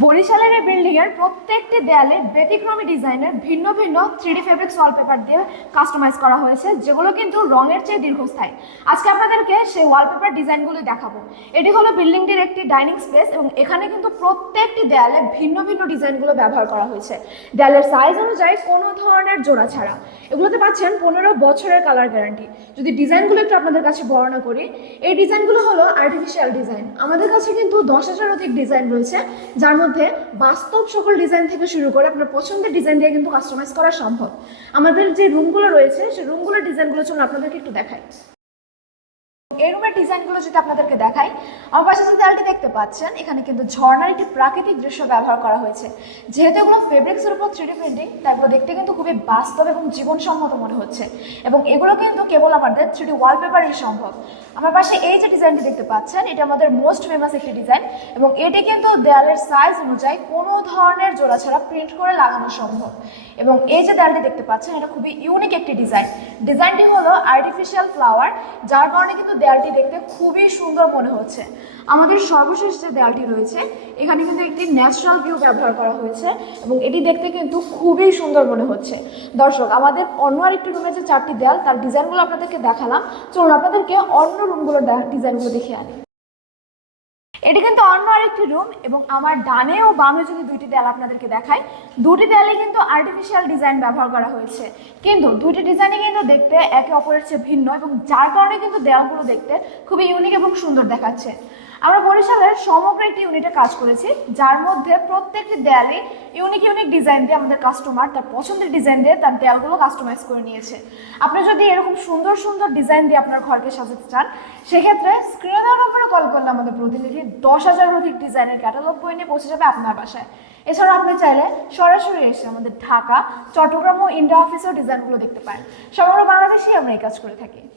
বরিশালের এই বিল্ডিং এর প্রত্যেকটি দেয়ালে ব্যতিক্রমী ডিজাইনের ভিন্ন ভিন্ন থ্রিডি ফেব্রিক্স ওয়ালপেপার দিয়ে কাস্টমাইজ করা হয়েছে, যেগুলো কিন্তু রঙের চেয়ে দীর্ঘস্থায়ী। আজকে আপনাদেরকে সেই ওয়ালপেপার ডিজাইনগুলো দেখাবো। এটি হলো বিল্ডিংটির একটি ডাইনিং স্পেস এবং এখানে কিন্তু প্রত্যেকটি দেয়ালে ভিন্ন ভিন্ন ডিজাইনগুলো ব্যবহার করা হয়েছে। দেয়ালের সাইজ অনুযায়ী কোনো ধরনের জোড়া ছাড়া। এগুলোতে পাচ্ছেন পনেরো বছরের কালার গ্যারান্টি যদি ডিজাইনগুলো একটু আপনাদের কাছে বর্ণনা করি, এই ডিজাইনগুলো হলো আর্টিফিশিয়াল ডিজাইন আমাদের কাছে কিন্তু দশ হাজার অধিক ডিজাইন রয়েছে, যার মধ্যে বাস্তব সকল ডিজাইন থেকে শুরু করে আপনার পছন্দের ডিজাইন দিয়ে কিন্তু কাস্টমাইজ করা সম্ভব। আমাদের যে রুমগুলো রয়েছে, সেই রুমগুলোর ডিজাইনগুলো চলুন আপনাদেরকে একটু দেখাই। এই ডিজাইনগুলো যদি আপনাদেরকে দেখাই, আমার পাশে যে দেয়ালটি দেখতে পাচ্ছেন, এখানে কিন্তু ঝর্ণার একটি প্রাকৃতিক দৃশ্য ব্যবহার করা হয়েছে। যেহেতু এগুলো ফেব্রিক্সের উপর থ্রিডি প্রিন্টিং তাই এগুলো দেখতে কিন্তু খুবই বাস্তব এবং জীবনসম্মত মনে হচ্ছে। এবং এগুলো কিন্তু কেবল আমাদের থ্রিডি ওয়ালপেপারই সম্ভব। আমার পাশে এই যে ডিজাইনটি দেখতে পাচ্ছেন, এটা আমাদের মোস্ট ফেমাস একটি ডিজাইন এবং এটি কিন্তু দেয়ালের সাইজ অনুযায়ী কোনো ধরনের জোড়া ছাড়া প্রিন্ট করে লাগানো সম্ভব। এবং এই যে দেয়ালটি দেখতে পাচ্ছেন, এটা খুবই ইউনিক একটি ডিজাইন। ডিজাইনটি হলো আর্টিফিশিয়াল ফ্লাওয়ার যার কারণে কিন্তু দেয়ালটি দেখতে খুবই সুন্দর মনে হচ্ছে। আমাদের সর্বশেষ যে দেয়ালটি রয়েছে, এখানে কিন্তু একটি ন্যাচারাল ভিউ ব্যবহার করা হয়েছে এবং এটি দেখতে কিন্তু খুবই সুন্দর মনে হচ্ছে। দর্শক, আমাদের অন্য আরেকটি রুমের যে চারটি দেয়াল, তার ডিজাইনগুলো আপনাদেরকে দেখালাম। চলুন আপনাদেরকে অন্য রুমগুলোর ডিজাইনগুলো দেখে আনি। এটি কিন্তু অন্য আরেকটি রুম এবং আমার ডানে ও বামে যদি দুইটি দেয়াল আপনাদেরকে দেখাই, দুটি দেয়ালে কিন্তু আর্টিফিশিয়াল ডিজাইন ব্যবহার করা হয়েছে। কিন্তু দুইটি ডিজাইনই কিন্তু দেখতে একে অপরের চেয়ে ভিন্ন এবং যার কারণে কিন্তু দেয়ালগুলো দেখতে খুবই ইউনিক এবং সুন্দর দেখাচ্ছে। আমরা বরিশালের সমগ্র একটি ইউনিটে কাজ করেছি, যার মধ্যে প্রত্যেকটি দেয়ালে ইউনিক ইউনিক ডিজাইন দিয়ে আমাদের কাস্টমার তার পছন্দের ডিজাইন দিয়ে তার দেয়ালগুলো কাস্টমাইজ করে নিয়েছে। আপনি যদি এরকম সুন্দর সুন্দর ডিজাইন দিয়ে আপনার ঘরকে সাজাতে চান, সেক্ষেত্রে স্ক্রিনে নম্বরে কল করলে আমাদের প্রতিনিধি দশ হাজারের অধিক ডিজাইনের ক্যাটালগ বই নিয়ে পৌঁছে যাবে আপনার বাসায়। এছাড়াও আপনি চাইলে সরাসরি এসে আমাদের ঢাকা, চট্টগ্রাম ও ইন্ডিয়া অফিসেও ডিজাইনগুলো দেখতে পারেন। সমগ্র বাংলাদেশেই আমরা এই কাজ করে থাকি।